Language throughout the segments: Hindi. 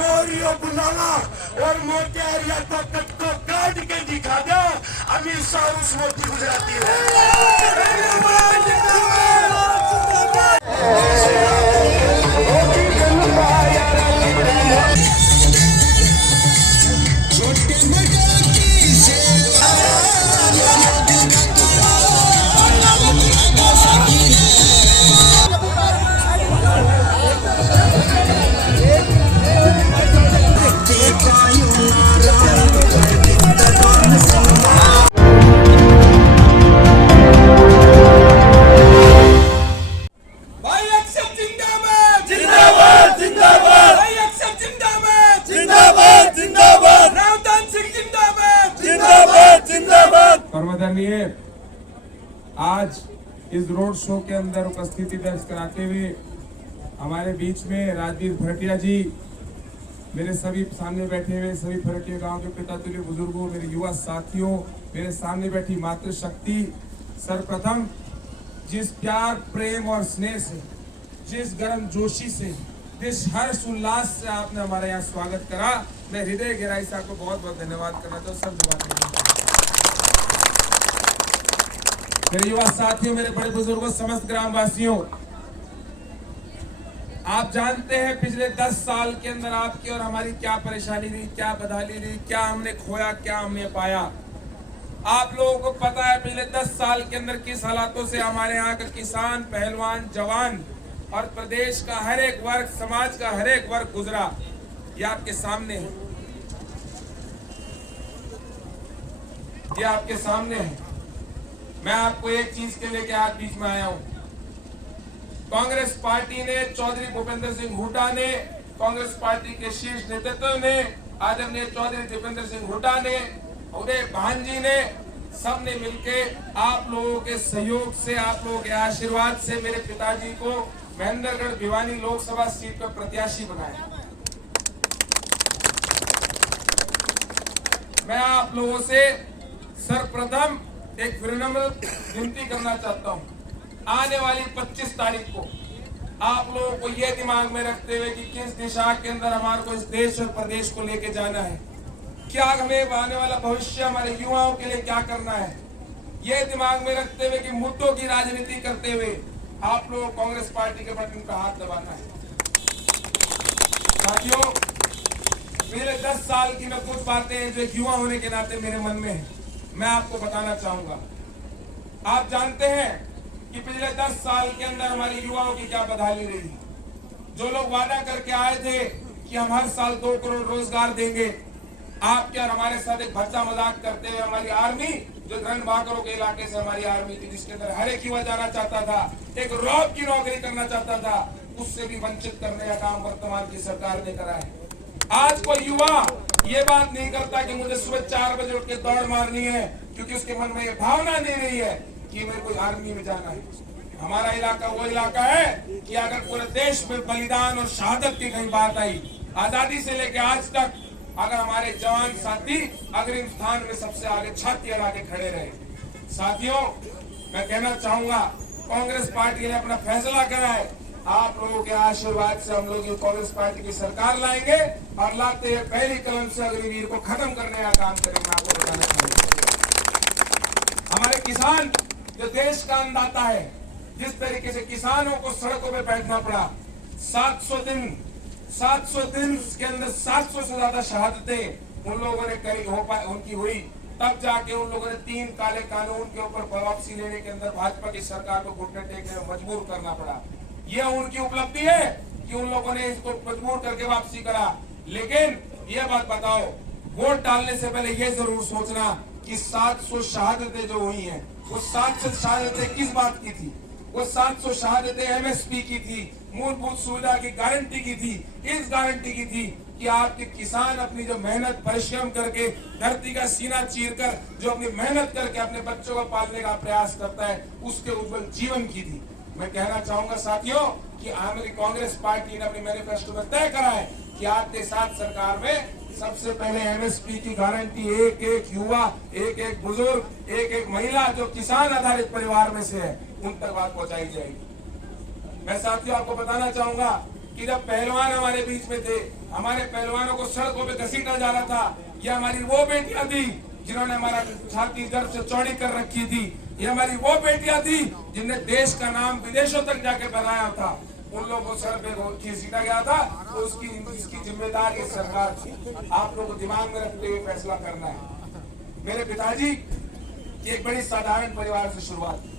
मोरियो बुलाना और मोतिया को काट के दिखा दो। अमित शाह उस मोती गुजराती है। पर्वतनीय आज इस रोड शो के अंदर उपस्थिति दर्ज कराते हुए हमारे बीच में राजवीर भरटिया जी, मेरे सभी सामने बैठे हुए सभी भरटिया गांव के पिता तुल्य बुजुर्गों, मेरे युवा साथियों, मेरे सामने बैठी मातृशक्ति, सर्वप्रथम जिस प्यार प्रेम और स्नेह से, जिस गर्म जोशी से, जिस हर्ष उल्लास से आपने हमारे यहाँ स्वागत करा, मैं हृदय गहराई से आपको बहुत बहुत धन्यवाद करना चाहता हूँ। सब मेरे युवा साथियों, मेरे बड़े बुजुर्गों, समस्त ग्रामवासियों, आप जानते हैं पिछले 10 साल के अंदर आपकी और हमारी क्या परेशानी रही, क्या बदहाली रही, क्या हमने खोया, क्या हमने पाया। आप लोगों को पता है पिछले 10 साल के अंदर किस हालातों से हमारे यहाँ का किसान, पहलवान, जवान और प्रदेश का हर एक वर्ग, समाज का हर एक वर्ग गुजरा। ये आपके सामने है, ये आपके सामने है। मैं आपको एक चीज के लेके आज बीच में आया हूं। कांग्रेस पार्टी ने, चौधरी भूपेंद्र सिंह हुड्डा ने, कांग्रेस पार्टी के शीर्ष नेतृत्व ने, आदरणीय चौधरी दीपेंद्र सिंह हुड्डा ने, उदय भान जी ने, सबने मिलके आप लोगों के सहयोग से, आप लोगों के आशीर्वाद से मेरे पिताजी को महेंद्रगढ़ भिवानी लोकसभा सीट पर प्रत्याशी बनाया। मैं आप लोगों से सर्वप्रथम एक विनम्र विनती करना चाहता हूं। आने वाली 25 तारीख को आप लोगों को यह दिमाग में रखते हुए कि किस दिशा के अंदर हमारे को इस देश और प्रदेश को लेके जाना है, क्या हमें आने वाला भविष्य हमारे युवाओं के लिए क्या करना है, यह दिमाग में रखते हुए कि मुद्दों की राजनीति करते हुए आप लोगों को कांग्रेस पार्टी के बटन पर हाथ दबाना है। साथियों, मेरे 10 साल की मैं कुछ बातें जो एक युवा होने के नाते मेरे मन में है, मैं आपको बताना चाहूंगा। आप जानते हैं कि पिछले 10 साल के अंदर हमारे युवाओं की क्या बदहाली रही। जो लोग वादा करके आए थे कि हम हर साल 2 करोड़ रोजगार देंगे, आपके और हमारे साथ एक भद्दा मजाक करते हुए हमारी आर्मी, जो रण भाकरों के इलाके से हमारी आर्मी थी, जिसके अंदर हर एक युवा जाना चाहता था, एक रॉब की नौकरी करना चाहता था, उससे भी वंचित करने का काम वर्तमान की सरकार ने करा है। आज कोई युवा ये बात नहीं करता कि मुझे सुबह 4 बजे उठ के दौड़ मारनी है, क्योंकि उसके मन में ये भावना नहीं रही है कि मेरे को आर्मी में जाना है। हमारा इलाका वो इलाका है कि अगर पूरे देश में बलिदान और शहादत की कहीं बात आई, आजादी से लेकर आज तक, अगर हमारे जवान साथी अग्रिम स्थान में सबसे आगे छाती लगा के खड़े रहे। साथियों, मैं कहना चाहूंगा, कांग्रेस पार्टी ने अपना फैसला करा है। आप लोगों के आशीर्वाद से हम लोग कांग्रेस पार्टी की सरकार लाएंगे और लाते हैं पहली कलम से अग्निवीर को खत्म करने का काम करेंगे। आपको बताना चाहूंगा, हमारे किसान जो देश का अन्नदाता है, जिस तरीके से किसानों को सड़कों पे बैठना पड़ा, 700 दिन के अंदर 700 से ज्यादा शहादतें उन लोगों ने करी उनकी हुई, तब जाके उन लोगों ने 3 काले कानून के ऊपर वापसी लेने के अंदर भाजपा की सरकार को घुटने टेकने में मजबूर करना पड़ा। यह उनकी उपलब्धि है कि उन लोगों ने इसको मजबूर करके वापसी करा। लेकिन यह बात बताओ, वोट डालने से पहले यह जरूर सोचना कि 700 शहादतें जो हुई हैं, वो 700 शहादतें किस बात की थी? वो 700 शहादतें एमएसपी की थी, मूलभूत सुविधा की गारंटी की थी। इस गारंटी की थी कि आपके किसान अपनी जो मेहनत परिश्रम करके धरती का सीना चीरकर जो अपनी मेहनत करके अपने बच्चों को पालने का प्रयास करता है, उसके उज्जवल जीवन की थी। मैं कहना चाहूंगा साथियों कि हमारी कांग्रेस पार्टी ने अपनी मैनिफेस्टो में तय करा है कि आपके साथ सरकार में सबसे पहले एमएसपी की गारंटी एक एक युवा, एक एक बुजुर्ग, एक एक महिला जो किसान आधारित परिवार में से है, उन तक बात पहुंचाई जाएगी। मैं साथियों आपको बताना चाहूंगा कि जब पहलवान हमारे बीच में थे, हमारे पहलवानों को सड़कों पे घसीटा जा रहा था। ये हमारी वो बेटियां थी जिन्होंने हमारा छाती गर्व से चौड़ी कर रखी थी। ये हमारी वो बेटियां थी जिनने देश का नाम विदेशों तक जाके बनाया था। उन लोगों को सर पे घसीटा गया था, तो इसकी जिम्मेदारी सरकार की। आप लोगों को दिमाग में रखते हुए फैसला करना है। मेरे पिताजी की एक बड़ी साधारण परिवार से शुरुआत की।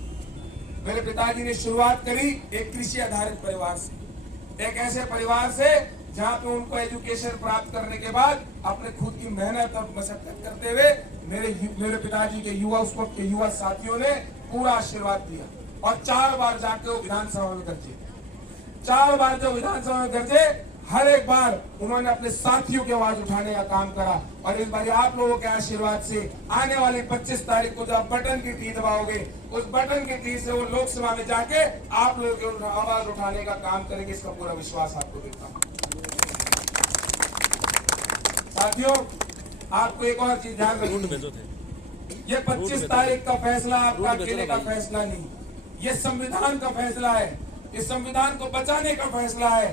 मेरे पिताजी ने शुरुआत करी एक कृषि आधारित परिवार से, एक ऐसे परिवार से जहां पे उनको एजुकेशन प्राप्त करने के बाद अपने खुद की मेहनत और मशक्कत करते हुए मेरे पिताजी के युवा साथियों ने पूरा आशीर्वाद दिया और 4 बार जाके वो विधानसभा में गरजे। 4 बार जो विधानसभा में गरजे, हर एक बार उन्होंने अपने साथियों की आवाज उठाने का काम करा। और इस बार आप लोगों के आशीर्वाद से आने वाली 25 तारीख को जब बटन की टी दबाओगे, उस बटन की टी से वो लोकसभा में जाके आप लोगों की आवाज उठाने का काम करेंगे। इसका पूरा विश्वास आपको देता हूं। साथियों, आपको एक और चीज ध्यान रखनी, ये 25 तारीख का फैसला आपका अकेले का फैसला नहीं, ये संविधान का फैसला है। इस संविधान को बचाने का फैसला है।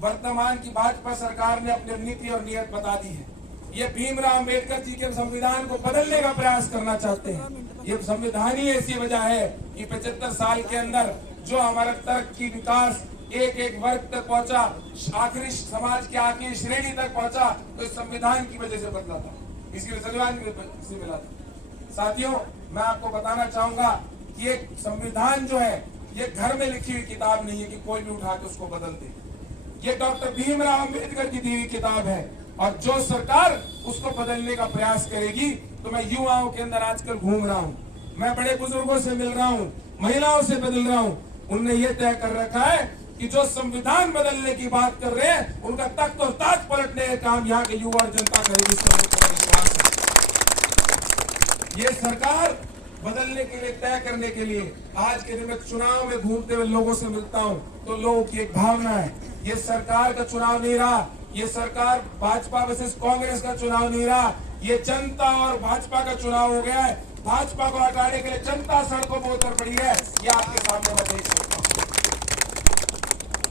वर्तमान की भाजपा सरकार ने अपनी नीति और नियत बता दी है। ये भीमराव अंबेडकर जी के संविधान को बदलने का प्रयास करना चाहते हैं। ये संविधान ही ऐसी वजह है कि 75 साल के अंदर जो हमारा तरक्की विकास एक एक वर्ग तक पहुंचा, आखिरी समाज के आखिरी श्रेणी तक पहुंचा, तो इस संविधान की वजह से बदला था, इसकी संविधान की वजह से मिला था। साथियों, मैं आपको बताना चाहूंगा कि ये संविधान जो है, ये घर में लिखी हुई किताब नहीं है कि कोई भी उठा के उसको बदल दे। ये डॉक्टर भीमराव अंबेडकर की दी हुई किताब है, और जो सरकार उसको बदलने का प्रयास करेगी, तो मैं युवाओं के अंदर आजकल घूम रहा हूँ, मैं बड़े बुजुर्गों से मिल रहा हूँ, महिलाओं से मिल रहा हूँ, उनने ये तय कर रखा है कि जो संविधान बदलने की बात कर रहे हैं, उनका तख्त और ताज पलटने का काम यहाँ के युवा और जनता करेगी। ये सरकार बदलने के लिए, तय करने के लिए, आज के दिन में चुनाव में घूमते हुए लोगों से मिलता हूं, तो लोगों की एक भावना है, ये सरकार का चुनाव नहीं रहा, ये सरकार भाजपा वर्सेस कांग्रेस का चुनाव नहीं रहा, ये जनता और भाजपा का चुनाव हो गया है। भाजपा को हटाने के लिए जनता सड़कों पर उतर पड़ी है। ये आपके सामने मैं देख सकता हूं।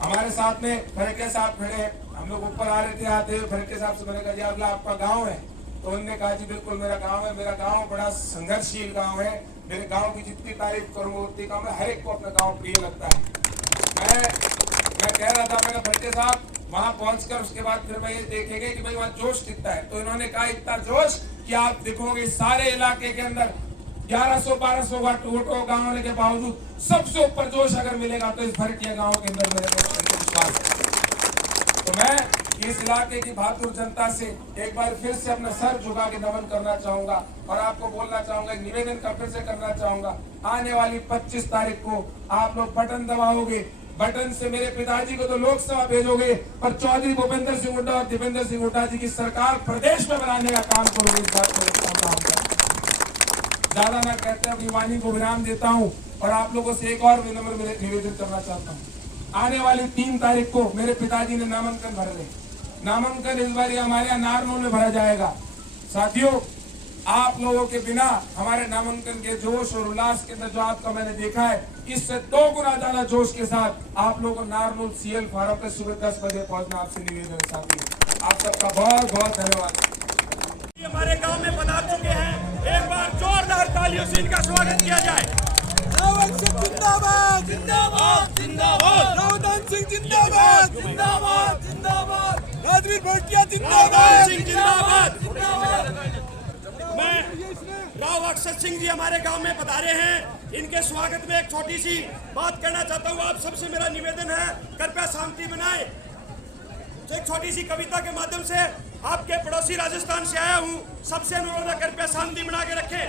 हमारे साथ में फरके साहब खड़े हैं, हम लोग ऊपर आ रहे थे, आते हुए फरके साहब से मैंने कहा, जी अगला आपका गाँव है? तो उन्होंने कहा, जी बिल्कुल मेरा गांव है। मेरा गांव बड़ा संघर्षशील गांव है, मेरे गांव की जितनी तारीफ करूंगा उतनी कम है, हर एक को अपना गांव प्रिय लगता है। मैं कह रहा था, मैंने फरके साहब वहां पहुंचकर उसके बाद फिर मैं ये देखेंगे कि भाई वहां जोश कितना है। तो इन्होंने कहा, इतना जोश कि आप देखोगे सारे इलाके के अंदर 1100-1200 वोटों गाँव होने के बावजूद सबसे ऊपर जोश अगर मिलेगा तो इस भरटिया गाँव के अंदर मेरे को विश्वास है। तो मैं इस इलाके की बहादुर जनता से एक बार फिर से अपना सर झुका के नमन करना चाहूंगा, और आपको बोलना चाहूंगा, एक निवेदन का फिर से करना चाहूंगा। आने वाली 25 तारीख को आप लोग बटन दबाओगे, बटन से मेरे पिताजी को तो लोकसभा भेजोगे, पर चौधरी भूपेंद्र सिंह हुड्डा और दीपेंद्र सिंह हुड्डा जी की सरकार प्रदेश में बनाने का काम करोगे। इस बात को ज्यादा ना कहते हुए वाणी को विराम देता हूँ, और आप लोगों से एक और विनम्र निवेदन करना चाहता हूँ। आने वाली 3 तारीख को मेरे पिताजी ने नामांकन भर रहे, नामांकन इस बार हमारे यहाँ नारनौल में भरा जाएगा। साथियों, आप लोगों के बिना हमारे नामांकन के जोश और उल्लास के अंदर जो आपका मैंने देखा है, इससे 2 गुना ज्यादा जोश के साथ आप लोगों को नारनौल CL फार्म पे सुबह 10 बजे पहुंचना आपसे निवेदन है। साथियों, आप सबका बहुत बहुत धन्यवाद। हमारे गांव में बता चुके हैं, एक बार जोरदार तालियों से इनका स्वागत किया जाए। जिंदाबाद जिंदाबाद जिंदाबाद, रावदान सिंह जिंदाबाद जिंदाबाद जिंदाबाद, राजवीर भोटिया जिंदाबाद जिंदाबाद जिंदाबाद। मैं राव अक्षत सिंह जी हमारे गांव में पधारे हैं, इनके स्वागत में एक छोटी सी बात कहना चाहता हूं। आप सबसे मेरा निवेदन है, कृपया शांति बनाएं। तो एक छोटी सी कविता के माध्यम से आपके पड़ोसी राजस्थान से आया हूं, सबसे अनुरोध है कृपया शांति बना के रखें।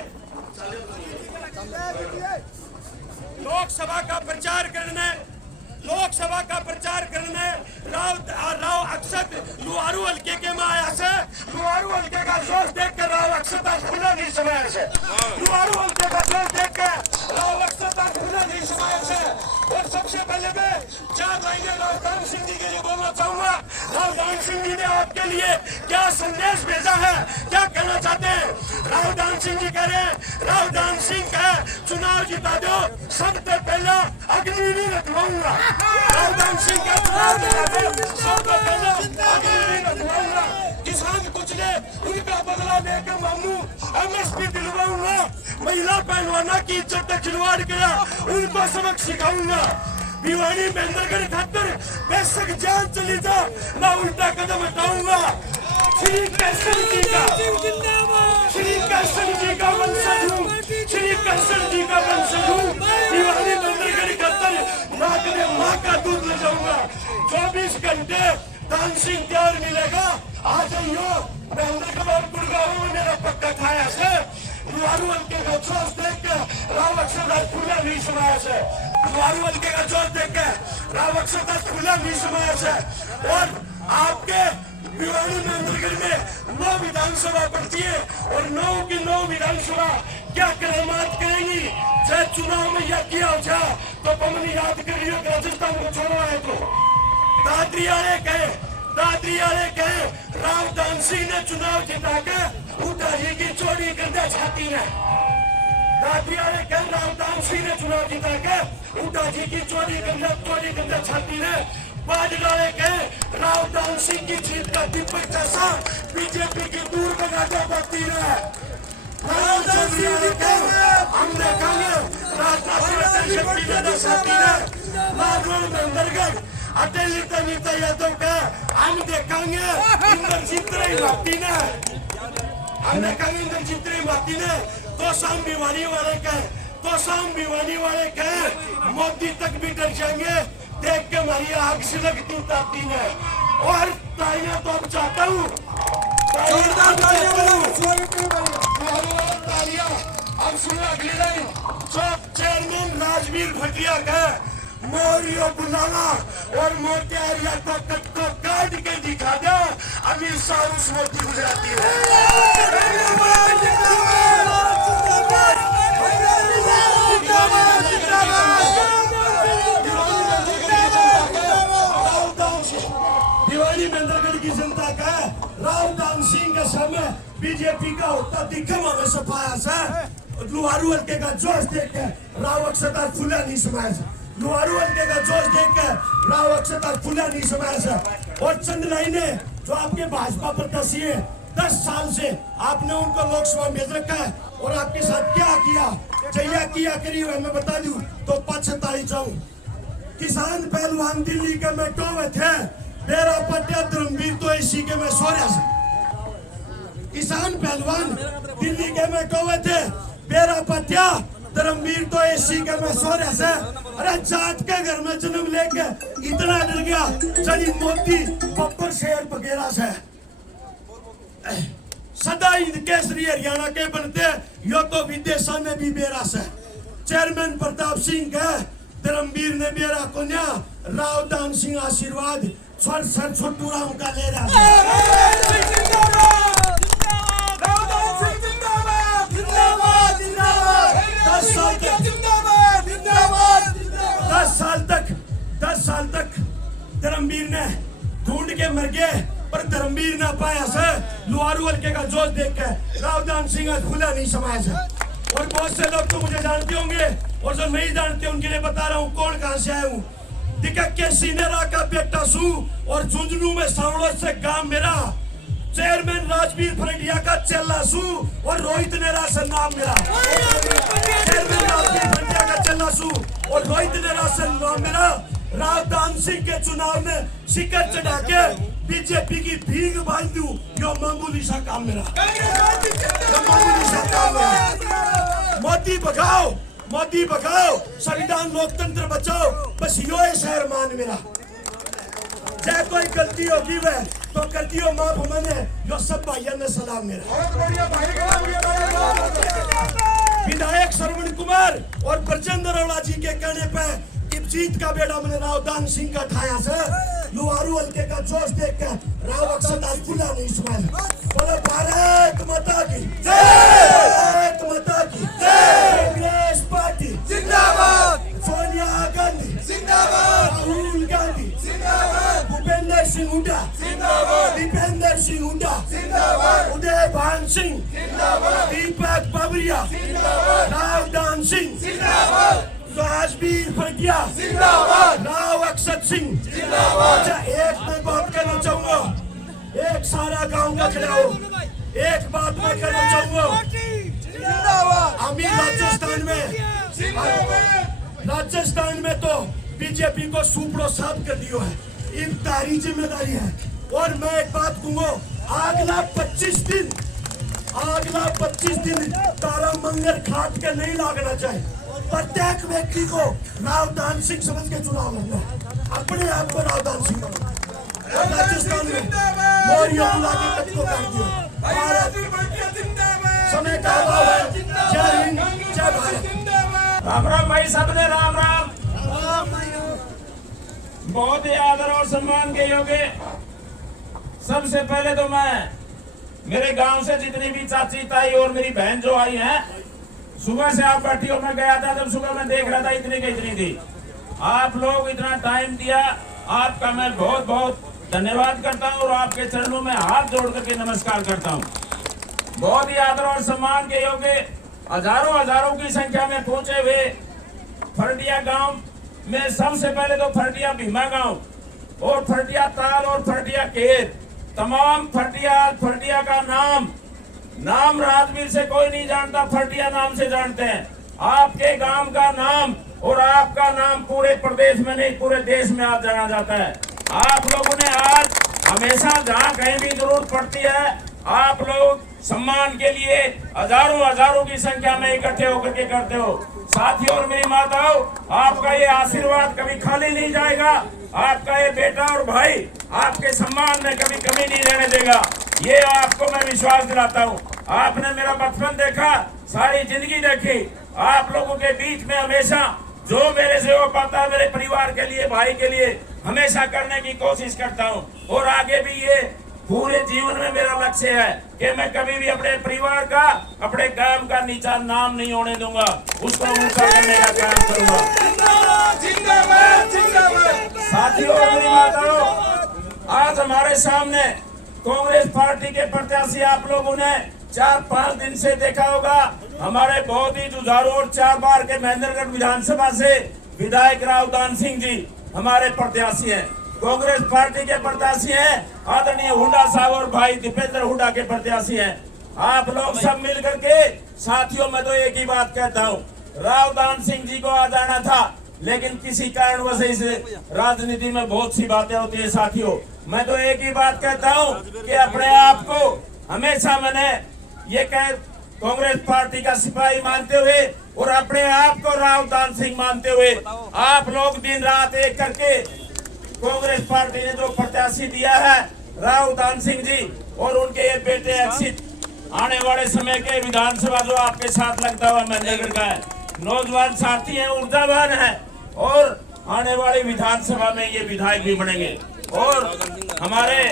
लोकसभा का प्रचार करने राव अक्षत लुहारू हल्के के में आया से, लुहारू हल्के का जोश देखकर राव अक्षत आज खुला नहीं समाया से, लुहारू हल्के का जोश देखकर राव अक्षत आज खुला नहीं समाया से। और सबसे पहले मैं चार लाइनें रावदान सिंह जी के लिए बोलना चाहूंगा। रावदान सिंह जी ने आपके लिए क्या संदेश भेजा है, क्या कहना चाहते हैं? रावदान सिंह जी कह रहे हैं, रावदान सिंह का चुनाव जिता दो, सबसे पहला अग्नि नहीं रखवाऊंगा। रावदान सिंह का चुनाव जिता दो, सबसे पहला अग्नि नहीं रखवाऊंगा। किसान कुचले उनका बदला लेकर मामू MSP दिलवाऊंगा। महिला पहलवाना की इज्जत का खिलवाड़ किया, उनको सबक सिखाऊंगा। भिवानी महेंद्रगढ़ खातर बेशक जान चली जा, मैं उल्टा कदम हटाऊंगा। श्री कृष्ण जी का, श्री कृष्ण जी का वंशज हूँ, श्री कृष्ण जी का वंशज हूँ। भिवानी महेंद्रगढ़ खातर नाक में माँ का दूध ले जाऊंगा। 24 घंटे दान सिंह प्यार मिलेगा। आ जाइयो महेंद्रगढ़ और गुड़गांव में मेरा पक्का खाया से लुहारू हल्के का जोश देख के राव अक्षरदास खुला नहीं समाया से, लुहारू हल्के का जोश देख के राव अक्षरदास खुला नहीं समाया से। और आपके भिवानी महेंद्रगढ़ में 9 विधानसभा पड़ती है और 9 की 9 विधानसभा क्या करामात करेंगी। चाहे चुनाव में यह किया हो जाए तो हमने याद करिए राजस्थान को छोड़ो है तो दादरी वाले कहे रावदान सिंह ने चुनाव जिता के उद्धा जी की चोरी करने छाती ने। दादरी वाले कहे रावदान सिंह ने चुनाव जिता के उद्धा जी की चोरी करने छाती ने। बाजवाड़े कहे रावदान सिंह की जीत का दीपक जैसा बीजेपी की दूर भगाता बत्ती है। हम देखेंगे राजनाथ अटेलिता यादव का हम देखेंगे इंद्रजीत राठी ने, हम देखेंगे इंद्रजीत राठी ने। तो शाम भिवानी वाले कहे मोदी तक भी डर जाएंगे देख के हमारी आग सिलकती उतारती ने। और तालियां तो अब चाहता हूँ, तालियां अब सुनो अगली लाइन। चेयरमैन राजवीर भटिया का मोरियो बुलाना और मोतियारिया को काट के दिखा दो, अमित शाह उस मोती गुजराती भिवानी महेंद्रगढ़ की जनता का रावदान सिंह के समय बीजेपी का होता दिखम हमें सफाया से लुहारू हल्के का जोश देख के राव अक्षरदास फुला नहीं समाया से, लुहारू हल्के का जोश देख के राव अक्षरदास फुला नहीं समाया से। और चंद लाइनें जो आपके भाजपा प्रत्याशी है, 10 साल से आपने उनको लोकसभा में रखा है और आपके साथ क्या किया, जया किया करी हुआ मैं बता दूं तो पछताई जाऊं। किसान पहलवान दिल्ली के मेट्रो में थे, मेरा पट्टिया धर्मवीर तो इसी के में सो रहा से। किसान पहलवान दिल्ली के मेट्रो में थे, मेरा पट्टिया धर्मवीर तो इसी के में सो रहा से। अरे जाट के घर में जन्म लेके इतना डर गया चली मोदी बब्बर शेर वगैरह से। सदा केसरी हरियाणा के बनते यो तो विदेशों में भी बेरा से। चेयरमैन प्रताप सिंह का धर्मवीर ने बेरा कोन्या रावदान सिंह आशीर्वाद सर छोटू राम का ले रहा है। 10 साल तक धर्मवीर ने ढूंढ के मर गए पर धर्मवीर ना पाया से। लुहारू हल्के का जोश देख के रावदान सिंह खुला नहीं समाया से। और बहुत से लोग तो मुझे जानते होंगे और जो नहीं जानते उनके लिए बता रहा हूँ कौन कहां से आया हूँ। दिक्कत के सीनेरा का बेटा सू और झुंझुनू में सांवड़ो से गांव मेरा। चेयरमैन राजवीर भटिया का चेला सू और रोहित नेरा से नाम मेरा। चेयरमैन राजवीर भटिया का चेला सू और रोहित नेरा से नाम मेरा। रावदान सिंह के चुनाव में शिकर चढ़ा के बीजेपी की भीग बांध दूं, यो मामूली सा काम मेरा, मामूली सा काम मेरा। मोदी भगाओ, संविधान लोकतंत्र बचाओ, बस यो है शहर मान मेरा। चाहे कोई गलती होगी वह तो गलतियों माफ मैंने यो सब भाइयों ने सलाम मेरा। विधायक श्रवण कुमार और ब्रजेंद्र अरोड़ा जी के कहने पे जीत का बेड़ा मैंने रावदान सिंह का ठाया से। लुहारू हल्के का जोश देख कर राव अक्षरदास फुला नहीं समाया। बोलो भारत माता की जय, भारत माता की जय, कांग्रेस पार्टी जिंदाबाद, सोनिया गांधी हुड्डा, उदय भान सिंह, दीपक बाबरिया, रावदान सिंह, राजवीर भटिया, राव अक्षत सिंह। अच्छा, एक मैं बात करना चाहूंगा, एक सारा गांव का खड़ा हो, एक बात मैं करना चाहूंगा। अभी राजस्थान में तो बीजेपी को सुपड़ो साफ कर दियो है, इनकारी जिम्मेदारी है। और मैं एक बात कहूंगा, अगला 25 दिन तारा मंगल खाट के नहीं लागना चाहिए। प्रत्येक व्यक्ति को रावदान सिंह समझ के चुनाव लड़ना, अपने आप को रावदान सिंह राजस्थान में मौर्य बुला के कद को काट दिया। भारत समय का अभाव है। जय हिंद, जय भारत। राम राम भाई, सबने राम राम। बहुत ही आदर और सम्मान के योग्य, सबसे पहले तो मैं मेरे गांव से जितनी भी चाची ताई और मेरी बहन जो आई हैं, सुबह से आप बैठी हो, मैं गया था जब सुबह मैं देख रहा था इतनी की इतनी थी। आप लोग इतना टाइम दिया, आपका मैं बहुत बहुत धन्यवाद करता हूं और आपके चरणों में हाथ जोड़ करके नमस्कार करता हूं। बहुत ही आदर और सम्मान के योग्य हजारों की संख्या में पहुंचे हुए फरडिया गांव में, सबसे पहले तो फरडिया भीमा गांव और फरडिया ताल और फरडिया खेत, तमाम फरडिया का नाम राजवीर से कोई नहीं जानता, फरडिया नाम से जानते हैं। आपके गांव का नाम और आपका नाम पूरे प्रदेश में नहीं पूरे देश में आज जाना जाता है। आप लोगों ने आज हमेशा जहां कहीं भी जरूरत पड़ती है, आप लोग सम्मान के लिए हजारों की संख्या में इकट्ठे होकर के करते हो। साथियों और मेरी माताओं, आपका ये आशीर्वाद कभी खाली नहीं जाएगा। आपका ये बेटा और भाई आपके सम्मान में कभी कमी नहीं रहने देगा, ये आपको मैं विश्वास दिलाता हूँ। आपने मेरा बचपन देखा, सारी जिंदगी देखी, आप लोगों के बीच में हमेशा जो मेरे से हो पाता है मेरे परिवार के लिए, भाई के लिए हमेशा करने की कोशिश करता हूँ। और आगे भी ये पूरे जीवन में मेरा लक्ष्य है कि मैं कभी भी अपने परिवार का, अपने काम का नीचा नाम नहीं होने दूंगा, उसको ऊंचा करने का काम करूंगा। साथियों और मेरी माताओं, आज हमारे सामने कांग्रेस पार्टी के प्रत्याशी आप लोगों ने 4-5 दिन से देखा होगा, हमारे बहुत ही जुझारू और 4 बार के महेंद्रगढ़ विधानसभा से विधायक रावदान सिंह जी हमारे प्रत्याशी हैं। कांग्रेस पार्टी के प्रत्याशी हैं आदरणीय हुड्डा साहब और भाई दीपेंद्र हुड्डा के प्रत्याशी हैं। आप लोग सब मिल करके, साथियों मैं तो एक ही बात कहता हूँ, रावदान सिंह जी को आ जाना था, लेकिन किसी कारणवश इस राजनीति में बहुत सी बातें होती है। साथियों मैं तो एक ही बात कहता हूँ कि अपने आप को हमेशा मैंने ये कांग्रेस पार्टी का सिपाही मानते हुए और अपने आप को रावदान सिंह मानते हुए आप लोग दिन रात एक करके कांग्रेस पार्टी ने जो प्रत्याशी दिया है रावदान सिंह जी और उनके ये बेटे अक्षित, आने वाले समय के विधानसभा जो आपके साथ लगता हुआ महेंद्रगढ़ का है, नौजवान साथी हैं, ऊर्जावान हैं और आने वाली विधानसभा में ये विधायक भी बनेंगे। और हमारे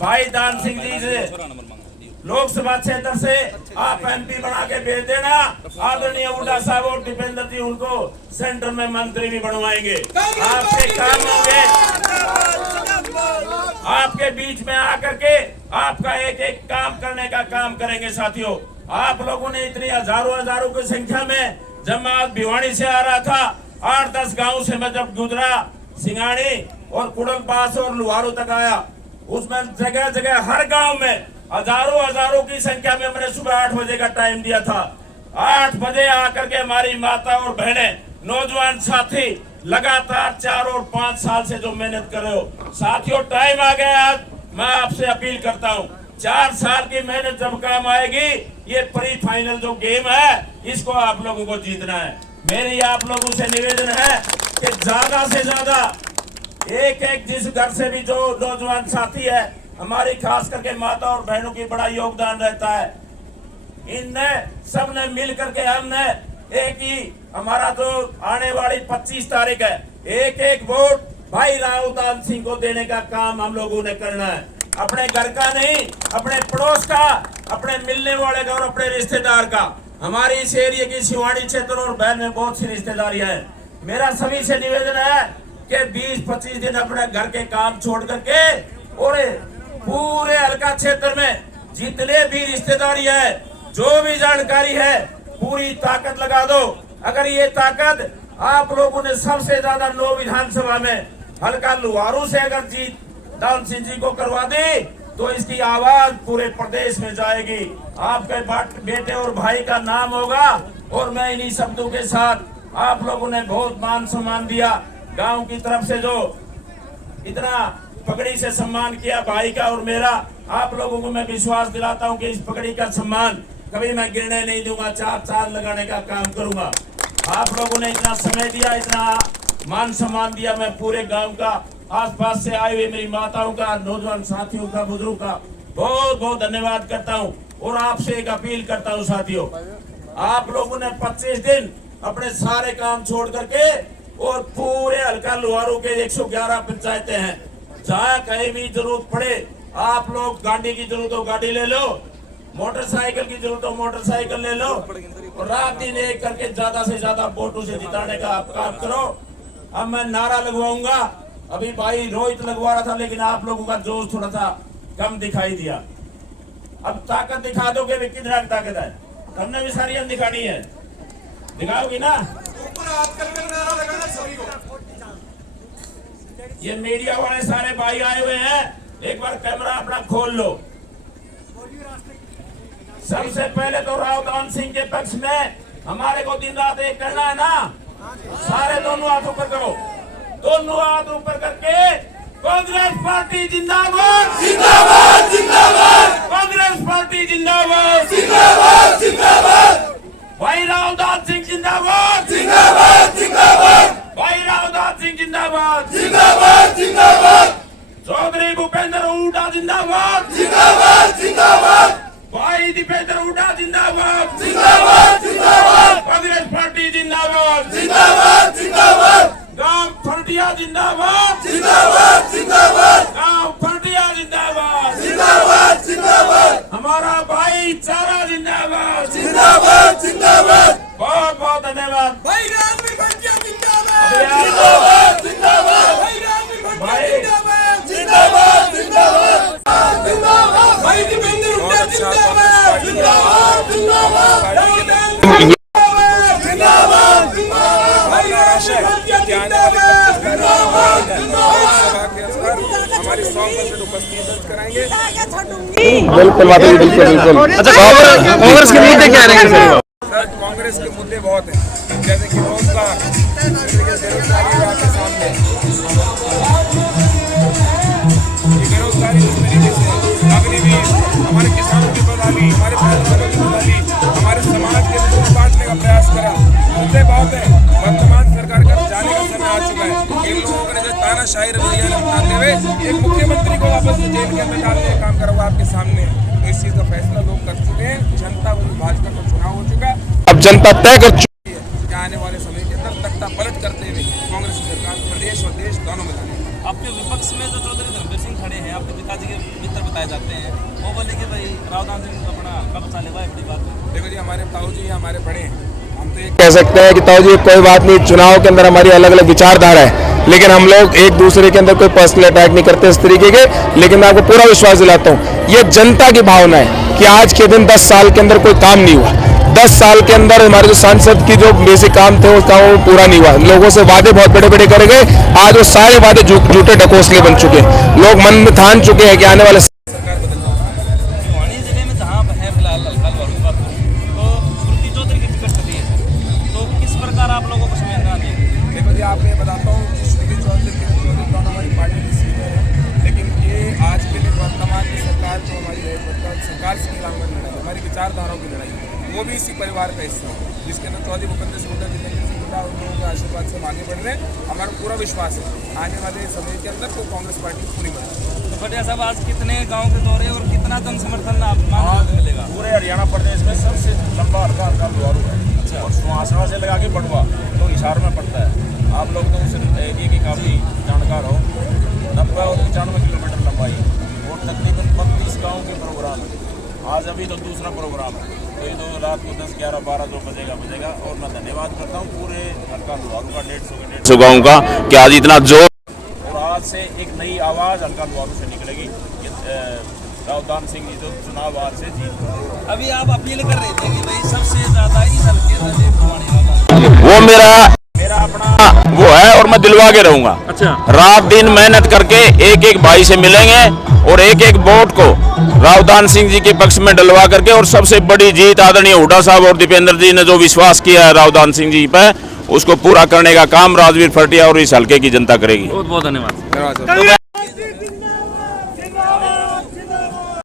भाई दान सिंह जी से लोकसभा क्षेत्र से आप MP बना के भेज देना, आदरणीय हुड्डा साहब और दीपेंद्र जी उनको सेंटर में मंत्री भी बनवाएंगे। आपके काम होंगे, आपके बीच में आकर के आपका एक एक काम करने का काम करेंगे। साथियों आप लोगों ने इतनी हजारों की संख्या में, जब मैं आज भिवानी से आ रहा था, 8-10 गाँव से मैं जब गुजरा, सिंगाड़ी और कुड़लपास और लुहारू तक आया, उसमें जगह जगह हर गांव में हजारों की संख्या में मैंने सुबह 8 बजे का टाइम दिया था। 8 बजे आकर के हमारी माता और बहनें, नौजवान साथी लगातार 4 और 5 साल से जो मेहनत कर रहे हो। साथियों टाइम आ गया, आज मैं आपसे अपील करता हूँ, 4 साल की मेहनत जब काम आएगी, ये प्री फाइनल जो गेम है इसको आप लोगों को जीतना है। मेरी आप लोगों से निवेदन है कि ज्यादा से ज्यादा एक जिस घर से भी जो नौजवान साथी है, हमारी खास करके माता और बहनों की बड़ा योगदान रहता है, इनने सबने मिल करके हमने एक ही, हमारा जो आने वाली 25 तारीख है, एक वोट भाई रावदान सिंह को देने का काम हम लोगों ने करना है। अपने घर का नहीं, अपने पड़ोस का, अपने मिलने वाले का और अपने रिश्तेदार का। हमारी इस एरिया की शिवाड़ी क्षेत्र और बहन में बहुत सी रिश्तेदारियां हैं। मेरा सभी से निवेदन है कि 20-25 दिन अपने घर के काम छोड़ करके और पूरे हल्का क्षेत्र में जितने भी रिश्तेदारी है, जो भी जानकारी है, पूरी ताकत लगा दो। अगर ये ताकत आप लोगों ने सबसे ज्यादा 9 विधानसभा में हल्का लुहारू से अगर जीत दान सिंह जी को करवा दी तो इसकी आवाज पूरे प्रदेश में जाएगी। आपके बेटे और भाई का नाम होगा। और मैं इन्हीं शब्दों के साथ, आप लोगों ने बहुत मान सम्मान दिया गांव की तरफ से, जो इतना पगड़ी से सम्मान किया भाई का और मेरा, आप लोगों को मैं विश्वास दिलाता हूं कि इस पगड़ी का सम्मान कभी मैं गिरने नहीं दूंगा। 4 चांद लगाने का काम करूंगा। आप लोगों ने इतना समय दिया, इतना मान सम्मान दिया। मैं पूरे गांव का, आसपास से आए हुए मेरी माताओं का, नौजवान साथियों का, बुजुर्गों का बहुत बहुत धन्यवाद करता हूं। और आपसे एक अपील करता हूं साथियों, आप लोगों ने 25 दिन अपने सारे काम छोड़ करके और पूरे हल्का लुहारू के 111 पंचायतें हैं, जहाँ कहीं भी जरूरत पड़े, आप लोग गाड़ी की जरूरत हो गाड़ी ले लो, मोटरसाइकिल की जरूरत हो मोटरसाइकिल ले लो, और रात दिन एक करके ज्यादा से ज्यादा वोटों से जिताने का आप काम करो। अब मैं नारा लगवाऊंगा। अभी भाई रोहित लगवा रहा था, लेकिन आप लोगों का जोश थोड़ा सा कम दिखाई दिया। अब ताकत दिखा दोगे भी, कितना ताकत है, हमने भी सारी हम दिखानी है, दिखाओगी ना? ये मीडिया वाले सारे भाई आए हुए हैं, एक बार कैमरा अपना खोल लो। सबसे पहले तो राव दान सिंह के पक्ष में हमारे को दिन रात एक करना है ना, सारे दोनों हाथ ऊपर करो, दोनों हाथ ऊपर करके कांग्रेस पार्टी जिंदाबाद जिंदाबाद जिंदाबाद, कांग्रेस पार्टी जिंदाबाद जिंदाबाद जिंदाबाद, भाई राव दान सिंह जिंदाबाद जिंदाबाद जिंदाबाद, भाई राव दान सिंह जिंदाबाद जिंदाबाद जिंदाबाद, चौधरी भूपेंद्र हुड्डा जिंदाबाद जिंदाबाद जिंदाबाद, भाई दीपेंद्र हुड्डा जिंदाबाद जिंदाबाद जिंदाबाद, कांग्रेस पार्टी जिंदाबाद जिंदाबाद जिंदाबाद, गांव फरटिया जिंदाबाद जिंदाबाद जिंदाबाद, गांव फरटिया जिंदाबाद जिंदाबाद जिंदाबाद, हमारा भाईचारा जिंदाबाद जिंदाबाद जिंदाबाद। बहुत बहुत धन्यवाद। भाई राजवीर भटिया जिंदाबाद जिंदाबाद जिंदाबाद, भाई राजवीर भटिया भाई जिंदाबाद जिंदाबाद जिंदाबाद जिंदाबाद, भाई दीपेंद्र हुड्डा जिंदाबाद जिंदाबाद जिंदाबाद जिंदाबाद जिंदाबाद, भाई राजवीर भटिया जिंदाबाद जिंदाबाद जिंदाबाद, हमारी 100% उपस्थिति दर्ज कराएंगे। बिल्कुल माता जी, बिल्कुल बिल्कुल। अच्छा, कांग्रेस के मुद्दे क्या रहेंगे सर? सर, कांग्रेस के मुद्दे बहुत हैं, जैसे कि रोजगार, बेरोजगारी आपके सामने, बेरोजगारी इस तरीके से अग्नि भी, हमारे किसानों की बदहाली, हमारे परिवारों की बदहाली, हमारे समाज के लोगों को बांटने का प्रयास करा, मुद्दे बहुत हैं। वर्तमान सरकार का जाने का समय आ चुका है। इन लोगों ने जो तानाशाही रवैया अपनाते हुए एक मुख्यमंत्री को वापस जेल के अंदर डालने का काम करा हुआ आपके सामने। तो इस चीज का फैसला लोग कर चुके हैं, जनता को, भाजपा का चुनाव हो चुका है, अब जनता तय कर चुकी है कि आने वाले समय के अंदर तख्ता पलट करते हुए कांग्रेस सरकार प्रदेश और देश दोनों में लाने। आपके विपक्ष में जो चौधरी धर्मवीर सिंह खड़े हैं, आपके पिताजी के मित्र बताए जाते हैं, वो बोले कि भाई राव दान सिंह अपना हल्का बचा लेगा, बड़ी बात है। देखो जी, हमारे ताऊ जी हमारे बड़े हैं, हम तो कह सकते हैं कि ताऊ जी कोई बात नहीं, चुनाव के अंदर हमारी अलग अलग विचारधारा है, लेकिन हम लोग एक दूसरे के अंदर कोई पर्सनल अटैक नहीं करते इस तरीके के। लेकिन मैं आपको पूरा विश्वास दिलाता हूँ, ये जनता की भावना है कि आज के दिन 10 साल के अंदर कोई काम नहीं हुआ। 10 साल के अंदर हमारे जो सांसद की जो बेसिक काम थे उसका वो पूरा नहीं हुआ। लोगों से वादे बहुत बड़े बड़े करे गए, आज वो सारे वादे झूठे ढकोसले बन चुके हैं। लोग मन में ठान चुके हैं कि आने वाले भिवानी जिले में जहाँ है फिलहाल हल्का लुहारू की बात करूँ तो श्रुति चौधरी की टिकट खड़ी है, तो किस प्रकार आप लोगों को संवेदना देंगे? देखो जी, आपको ये बताता हूँ कि श्रुति चौधरी दोनों हमारी पार्टी के सीनियर है, लेकिन ये आज के लिए वर्तमान की सरकार जो हमारी है, सरकार से खिलाफ लड़ाई, हमारी विचारधाराओं की लड़ाई, वो भी इसी परिवार का हिस्सा है, जिसके अंदर चौधरी भूपेंद्र सिंह हुड्डा, जितेंद्र सिंह हुड्डा, उन लोगों के आशीर्वाद से हम आगे बढ़ रहे हैं। हमारा पूरा विश्वास है आने वाले समय के अंदर तो कांग्रेस पार्टी पूरी बढ़ेगी। तो भटिया साहब, आज कितने गाँव के दौरे और कितना जन समर्थन आप मिलेगा? पूरे हरियाणा प्रदेश में सबसे लंबा हल्का लुहारू है। अच्छा। और सुहासना से लगा के बटवा तो हिसार में पड़ता है। आप लोग तो उसे की काफ़ी जानकार हो। 90 और 95 किलोमीटर लंबाई और तकरीबन 32 गाँव के प्रोग्राम है। आज अभी तो दूसरा प्रोग्राम है, तो ये तो रात को 10, 11, 12 जो बजेगा। और मैं धन्यवाद करता हूँ पूरे हल्का लुहारू का 150 गाँव का कि आज इतना जोर, और आज से एक नई आवाज़ हल्का लुहारू से निकलेगी। रावदान सिंह जी तो चुनाव आज से जीत। अभी आप अपील कर रहे थे कि भाई सबसे ज्यादा इस हल्के राजीव भवानी वाला वो मेरा अपना वो है और मैं दिलवा के रहूंगा। अच्छा। रात दिन मेहनत करके एक एक भाई से मिलेंगे और एक एक वोट को रावदान सिंह जी के पक्ष में डलवा करके, और सबसे बड़ी जीत आदरणीय हुड्डा साहब और दीपेंद्र जी ने जो विश्वास किया है रावदान सिंह जी पे, उसको पूरा करने का काम राजवीर फटिया और इस हल्के की जनता करेगी। बहुत बहुत धन्यवाद। तो मैं